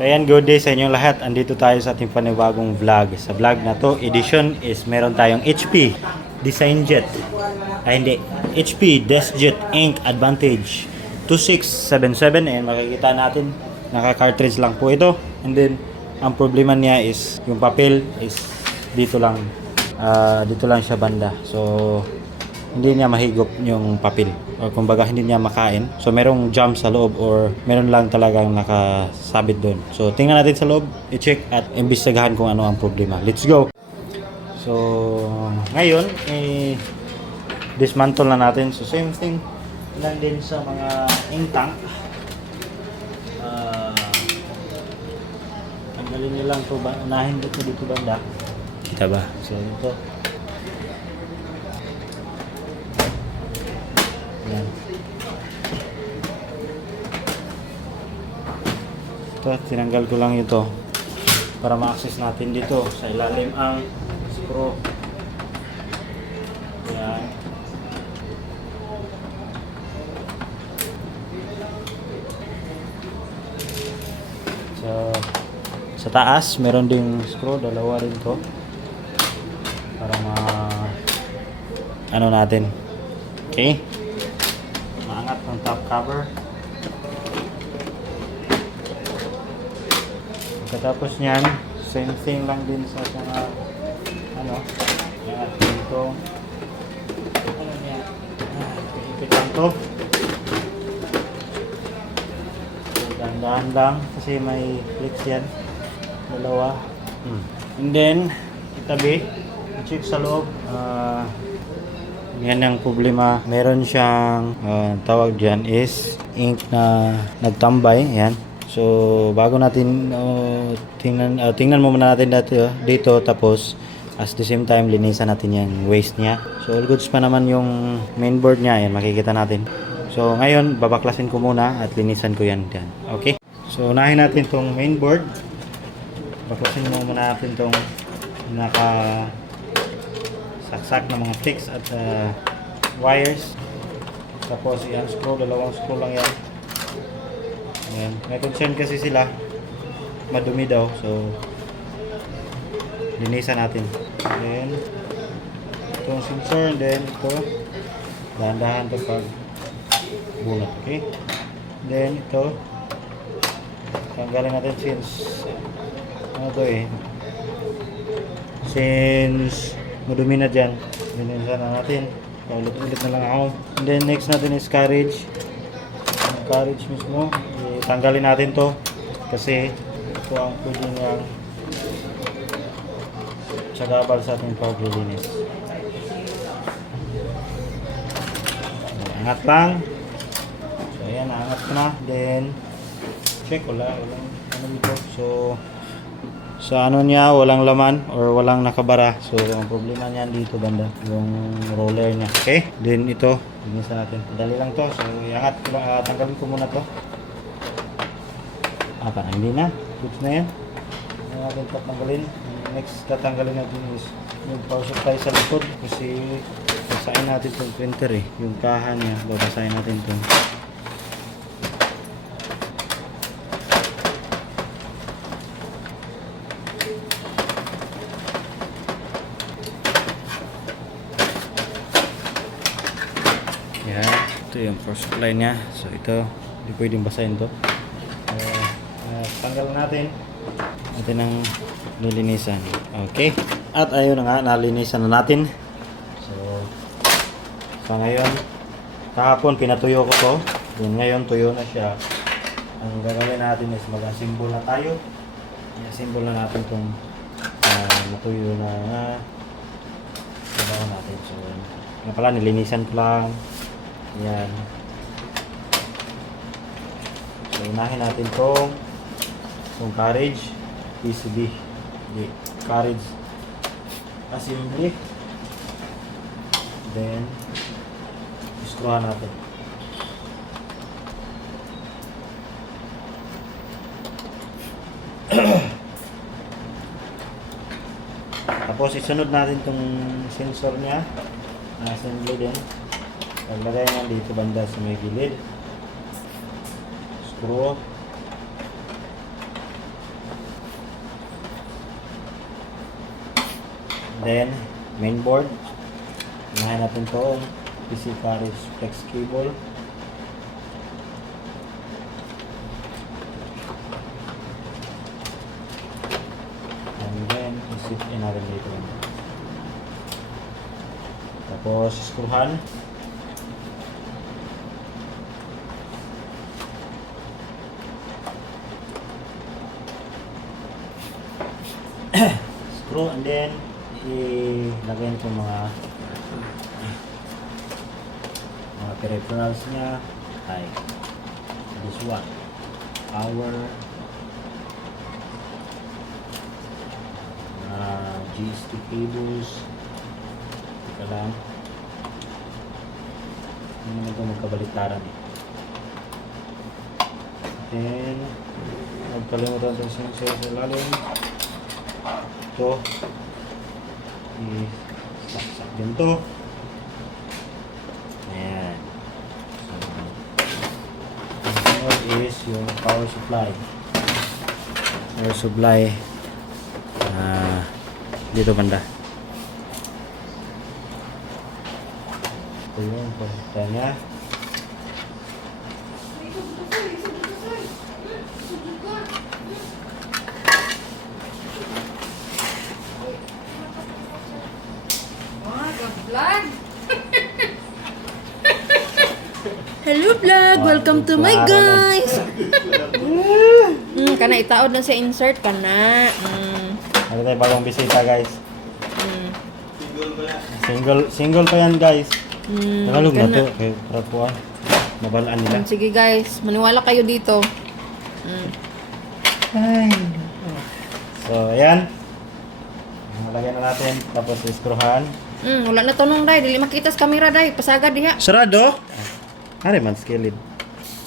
So ayan, good day sa inyong lahat. Andito tayo sa ating panibagong vlog. Sa vlog na to, edition is meron tayong HP DesignJet. Ay hindi, HP DeskJet Ink Advantage 2677. Ayan, makikita natin, naka-cartridge lang po ito. And then, ang problema niya is, yung papel is dito lang. Dito lang siya banda. So, hindi niya mahigop yung papel, or kumbaga hindi niya makain. So merong jam sa loob or meron lang talagang nakasabit doon. So tingnan natin sa loob, i-check at imbestigahan kung ano ang problema. Let's go! So ngayon, dismantle na natin. So same thing lang din sa mga ink tank. Tanggalin nyo lang ito, unahin dito banda. Kita ba? So ito. Yan. Ito, tinanggal ko lang ito para ma-access natin dito sa ilalim ang screw. Yan. So, sa taas meron ding screw, dalawa rin to para ano natin. Okay, maangat ng top cover. Pagkatapos nyan, same thing lang din sa mga yan, dito ipit lang to. Dahan-dahan lang kasi may clips yan, dalawa. And then itabi, i-check sa loob. Yan ang problema. Meron siyang tawag dyan is ink na nagtambay. Yan. So bago natin tingnan mo muna natin dito, tapos at the same time linisan natin yung waste niya. So all goods pa naman yung mainboard niya. Yan, makikita natin. So ngayon babaklasin ko muna at linisan ko yan dyan. Okay, so unahin natin tong mainboard. Baklasin muna natin tong saksak ng mga fix at wires. Tapos yan, screw, dalawang screw lang yan. Ayan. May concern kasi sila madumi daw, so linisan natin. Then itong sensor, and then ito dahan-dahan to pag bunot. Okay, then ito tanggalin natin since since madumi na dyan, linisan na natin. Ulit-ulit na lang ako. And then next natin is carriage. Ang carriage mismo, tanggalin natin to kasi ito ang pwede niyang sagabal sa ating paglilinis. Angat lang. So ayan, angat ko na. Then check, walang ano dito. So sa ano niya, walang laman or walang nakabara. So ang problema niyan dito banda, yung roller niya. Okay, then ito linisan natin. Madali lang to. So iangat ko lang, tanggalin ko muna to. Parang hindi na, goods na yan. Hindi natin tatanggalin. Next tatanggalin natin is yung power supply sa likod, kasi basahin natin itong printer yung kaha niya, babasahin natin ito. Ito yung power supply niya. So ito, hindi pwedeng basahin to. Tanggal natin ang nilinisan. Okay, at ayun na nga, nalinisan na natin. So sa ngayon, kahapon pinatuyo ko to, then ngayon tuyo na siya. Ang gagawin natin is mag-assemble na tayo. I-assemble na natin itong natuyo na trabaho natin. So nga pala, nilinisan ko lang. Yan. So unahin natin itong carriage PCB, carriage assembly, then screw natin. Tapos isunod natin itong sensor niya na assembly din. Paglagay naman dito banda sa may gilid, screw, Then, mainboard. Unahin natin itong PC carriage flex cable. And then, isit in natin dito. Tapos, skruhan. Screw and then ilagay nito mga peripherals niya, like this one, power, GST cables. Teka lang, hindi naman ito magkabaliktaran eh. Then magkalimutan ito sa ilalim. Ito isaksak din to. Ayan. So, is yung power supply. Power supply dito banda. Ito yung power supply nya. Vlog. Hello vlog, welcome to my guys. Kana itaod na sa insert kana. Ano tayo bagong bisita guys? Single pa yan guys. Nakalog na to kay para po mabalaan nila. Sige guys, maniwala kayo dito. Ay. So ayan. Nalagyan na natin tapos iskruhan. Wala na tunong day, dili makita sa camera day, pasagad diha. Sarado? Ari man skilled.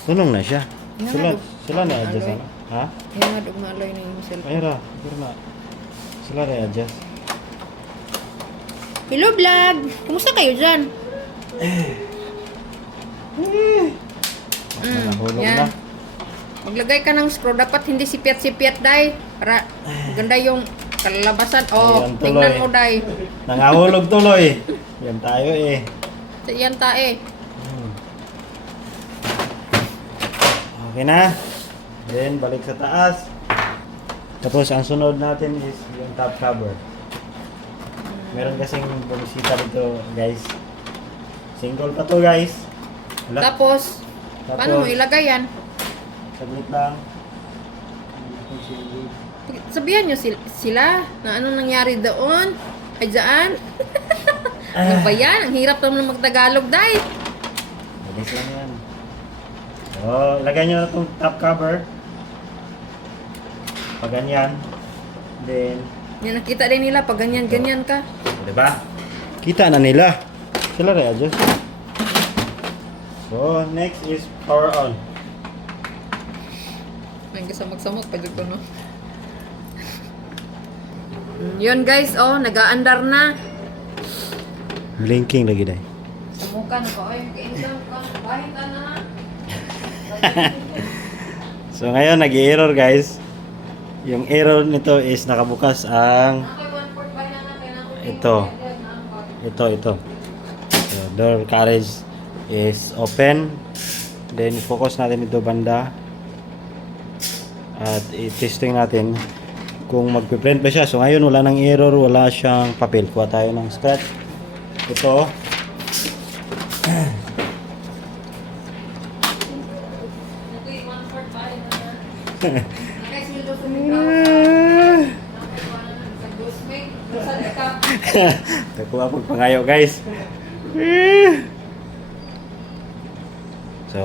Tunong na siya. Yan Sila na, na adjust aloy. ano? Ha? Yan nga dog maaloy na yung cellphone. Ayra, pero na. Sila na adjust. Hello vlog, kumusta kayo dyan? Nahulog yan. na. Maglagay ka ng screw, dapat hindi sipiat-sipiat day, para ganda yung kalalabasan. Oh, Ayan, tuloy. tingnan mo day. Nangahulog tuloy. Yan tayo eh. Yan tae. Okay na. Then balik sa taas. Tapos ang sunod natin is yung top cover. Meron kasing bumisita dito, guys. Single pa to, guys. Wala. Tapos, paano mo ilagay yan? Saglit lang. Sabihan nyo sila na anong nangyari doon. Ay, dyan. Ano ba yan? Ang hirap naman magtagalog, day. Bilis lang yan. So, ilagay nyo na itong top cover. Pag ganyan. Then, Yan, nakita din nila pag ganyan-ganyan ka. diba? Kita na nila. Sila re-adjust. So, next is power on. May kasamag-samag pa dito, no? Yun guys, oh, nag-aandar na. Blinking lagi dahil. Sumukan ko, ay, kainsan ko, bahitan na. So ngayon nag-error guys. Yung error nito is nakabukas ang ito. So, door carriage is open. Then focus natin ito banda. At i-testing natin kung magpe-print ba siya. So ngayon wala nang error, wala siyang papel. Kuha tayo ng scratch. Ito. Nakuha pag pangayo guys. So,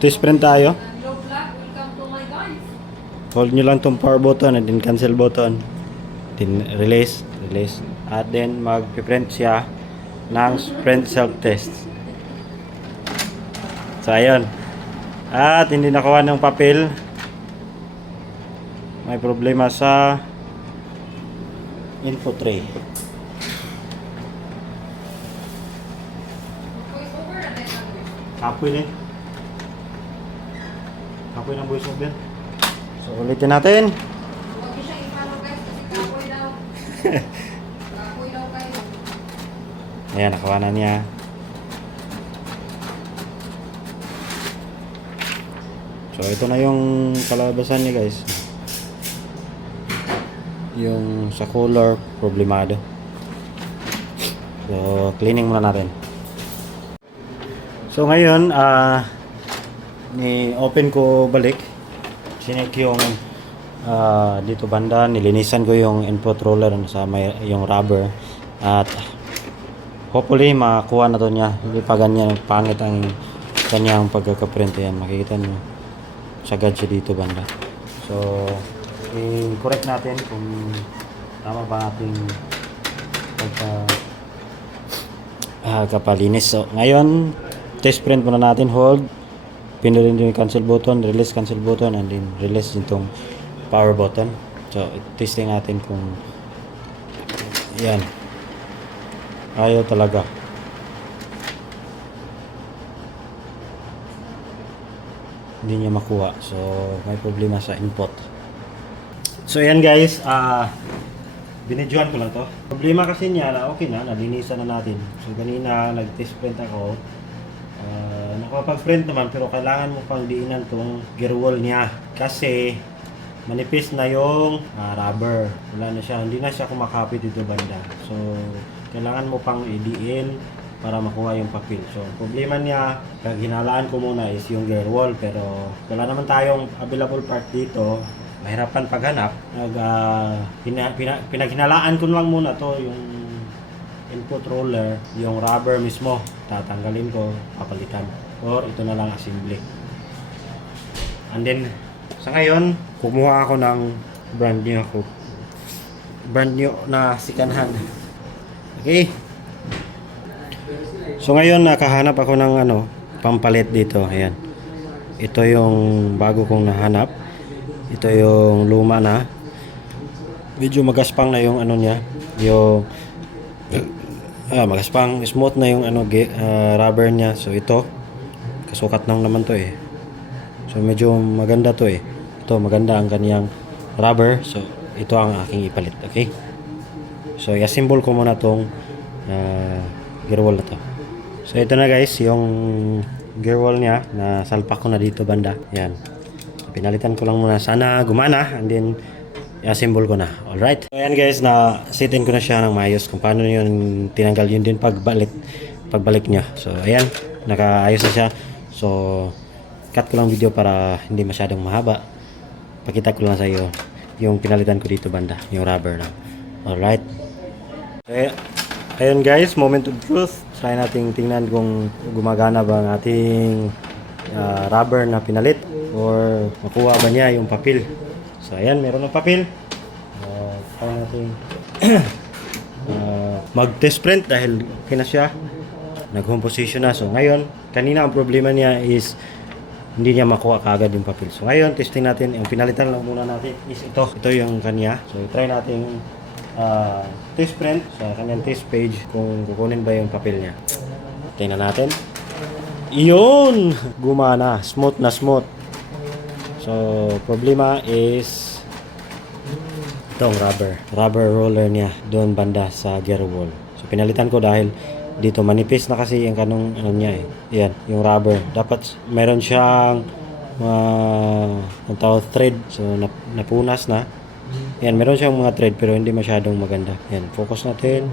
twist print tayo. Hold nyo lang tong power button and then cancel button. Then release. At then mag-print siya ng print self-test. So, ayun. At hindi nakuha ng papel. May problema sa info tray. Kapoy na eh. Kapoy ng voice over. So ulitin natin. Huwag niyo siya i-follow guys kasi kapoy daw. Kapoy daw Ayan, nakuha na niya. So, ito na yung kalabasan niya, guys. Yung sa cooler, problemado. So, cleaning muna natin. So, ngayon, ni-open ko balik. Sinek yung dito banda, nilinisan ko yung input roller sa may, yung rubber. At hopefully, makakuha na to niya. Hindi pa ganyan, pangit ang kanyang pagkakaprint. Yan, makikita nyo. Sagad siya dito banda. So, i-correct natin kung tama ba ating kapalinis. So, ngayon, test print muna natin. Hold. Pinunin yung cancel button, release cancel button, and then release itong power button. So, testing natin kung yan. Ayaw talaga. Hindi niya makuha. So, may problema sa input. So, ayan guys. Binidyohan ko lang to. Problema kasi niya na okay na. Nalinisan na natin. So, ganina nag-test print ako. Nakapag-print naman pero kailangan mo pang diinan tong gear wall niya. Kasi manipis na yung rubber. Wala na siya. Hindi na siya kumakapit dito banda. So, kailangan mo pang idiin para makuha yung papel. So, problema niya, pag hinalaan ko muna is yung gear wall, pero wala naman tayong available part dito. Mahirapan paghanap. Pinaghinalaan ko lang muna to yung input roller, yung rubber mismo. Tatanggalin ko, papalitan. Or ito na lang assembly. And then, sa ngayon, kumuha ako ng brand new na second-hand. Okay. So ngayon nakahanap ako ng pampalit dito. Ayan. Ito yung bago kong nahanap. Ito yung luma na. Medyo magaspang na yung niya. Yung magaspang, smooth na yung rubber niya. So ito kasukat lang naman to eh. So medyo maganda to eh. Ito maganda ang kaniyang rubber. So ito ang aking ipalit. Okay? So i-assemble ko muna tong gear wall na to. So ito na guys, yung gear wall niya na salpak ko na dito banda. Yan. Pinalitan ko lang muna. Sana gumana and then i-assemble ko na. Alright. So ayan guys, na setin ko na siya ng maayos kung paano yun tinanggal yun din pagbalik niya. So ayan, nakaayos na siya. So cut ko lang video para hindi masyadong mahaba. Pakita ko lang sa iyo yung pinalitan ko dito banda, yung rubber na. Alright. Okay. Ayun guys, moment of truth. Try nating tingnan kung gumagana ba ang ating rubber na pinalit or makuha ba niya yung papel. So ayan, meron ng papel. Try nating mag-test print dahil okay na siya. Nag-home position na. So ngayon, kanina ang problema niya is hindi niya makuha kaagad yung papel. So ngayon, testing natin. Yung pinalitan lang muna natin is ito. Ito yung kanya. So try natin test print sa kanyang test page kung kukunin ba yung papel niya. Tingnan natin. Iyon! Gumana. Smooth na smooth. So, problema is itong rubber roller niya doon banda sa gear wall. So, pinalitan ko dahil dito manipis na kasi yung kanong niya eh. Yan, yung rubber. Dapat meron siyang thread. So, napunas na. Yan, meron siyang mga thread pero hindi masyadong maganda. Yan, focus natin.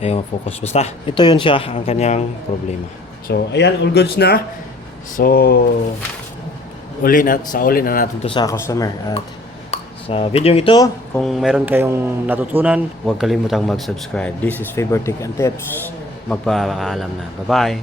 Ayaw focus. Basta, ito yun siya ang kanyang problema. So, ayan, all goods na. So, uli na natin to sa customer. At sa video ito, kung meron kayong natutunan, huwag kalimutang mag-subscribe. This is Faber Tech and Tips. Magpapaalam na. Bye-bye!